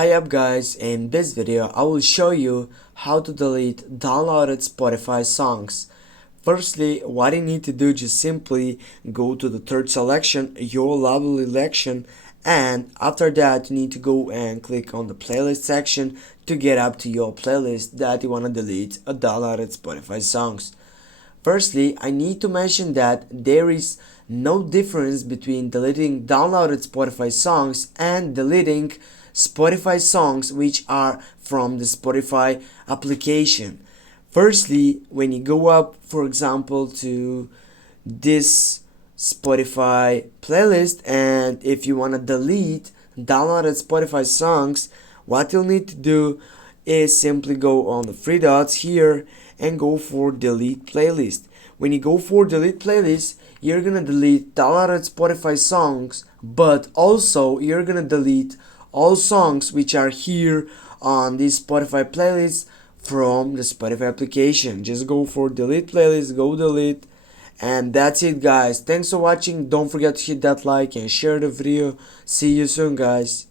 Hi up guys, in this video I will show you how to delete downloaded Spotify songs. Firstly, what you need to do, just simply go to the third selection, your label election, and after that you need to go and click on the playlist section to get up to your playlist that you want to delete downloaded Spotify songs. Firstly, I need to mention that there is no difference between deleting downloaded Spotify songs and deleting Spotify songs which are from the Spotify application. Firstly, when you go up, for example, to this Spotify playlist, and if you want to delete downloaded Spotify songs, what you'll need to do is simply go on the three dots here and go for delete playlist. When you go for delete playlist, you're gonna delete downloaded Spotify songs, but also you're gonna delete all songs which are here on this Spotify playlist from the Spotify application. Just go for delete playlist, go delete, and that's it guys. Thanks for watching. Don't forget to hit that like and share the video. See you soon guys.